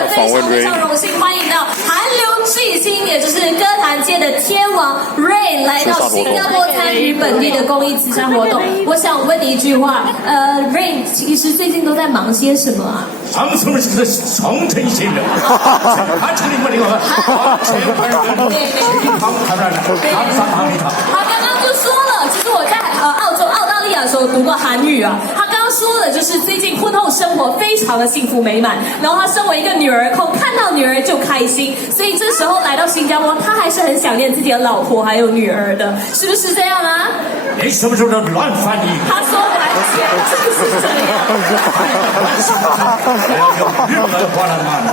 的非常荣幸欢迎到韩流巨星，也就是歌坛界的天王 Rain 来到新加坡参与本地的公益慈善活动。我想问你一句话，Rain 其实最近都在忙些什么啊？他们是不是双城县的？他城里面那个，他刚刚就说了，其实我在澳大利亚的时候读过韩语啊。他刚刚说的就是最近婚后生活非常的幸福美满，然后他身为一个女儿控，看到女儿就开心，所以这时候来到新加坡，他还是很想念自己的老婆还有女儿的，是不是这样啊？你是不是在乱翻译？他说完全就是这样。用日本话来骂你。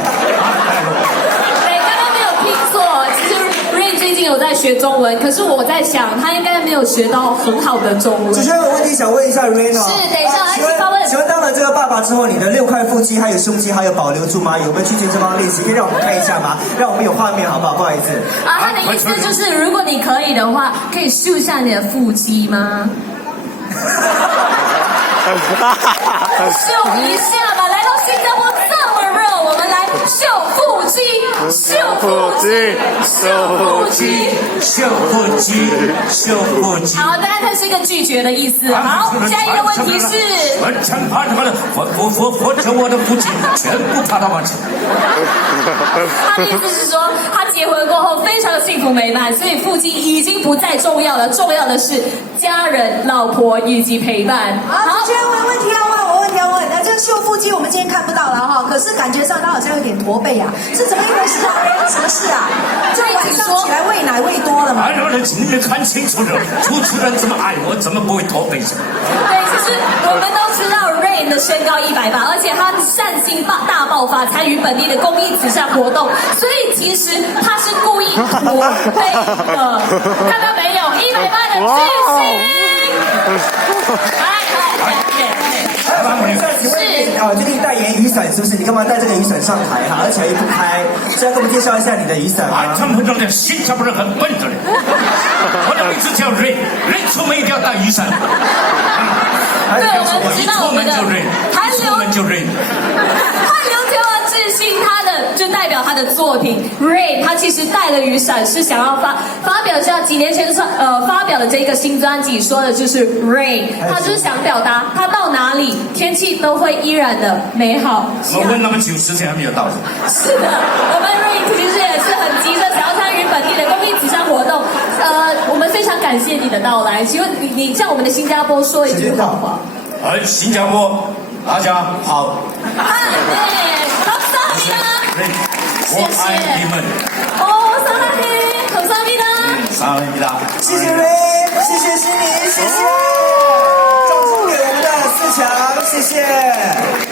对，刚刚没有听错，其实 Rain 最近有在学中文，可是我在想，他应该没有学到很好的中文。主持人有问题想问一下 Rain 哦。是，等一下，请发问。请问当了这个爸爸之后，你的6块腹肌还有胸肌还有保留住吗？有没有去健身房练习？可以让我们看一下吗？让我们有画面好不好？不好意思。他的意思就是，如果你可以的话，可以秀一下你的腹肌吗？秀一下吧，来到新加坡这么热，我们来秀腹肌，秀腹肌，秀腹肌，秀腹肌，秀腹肌。好，大家看是一个拒绝的意思。好，下一个问题是，我将我的腹肌全部爬到完成。他的意思是说，他结婚过后非常幸福美满，所以腹肌已经不再重要了，重要的是家人、老婆以及陪伴。好，主持人问问题要问，我问题要问。那这个秀腹肌我们今天看不到了哈，可是感觉上他好像有点驼背啊，是怎么一回事啊？什么事啊？就晚上起来喂奶喂多了吗？让人你们看清楚了，主持人这么爱我，怎么不会驼背？对，其实我们都知道 Rain 的身高180，而且他善心大爆发，参与本地的公益慈善活动，所以其实他是故意驼背的，看到没有？180的巨星，最近代言雨伞是不是？你干嘛带这个雨伞上台哈？而且又不开，是要跟我们介绍一下你的雨伞吗？他们这的新加坡人很笨的人，我的名字叫 Rain 出门一定要带雨伞。对，我们知道我们的韩流天王巨星，他的就代表他的作品 Rain， 他其实带了雨伞是想要发表一下几年前发表的这个新专辑，说的就是 Rain， 他就是想表达他到哪里天气都会依然的美好。我问那么久，时间还没有到。是的，我们 Rain 其实也是很急着想要参与本地的公益慈善活动。我们非常感谢你的到来，请问你向我们的新加坡说一句好话。新加坡，大家好。谢谢。我爱你们。감사합니다。谢谢 Rain，谢谢心灵，谢谢。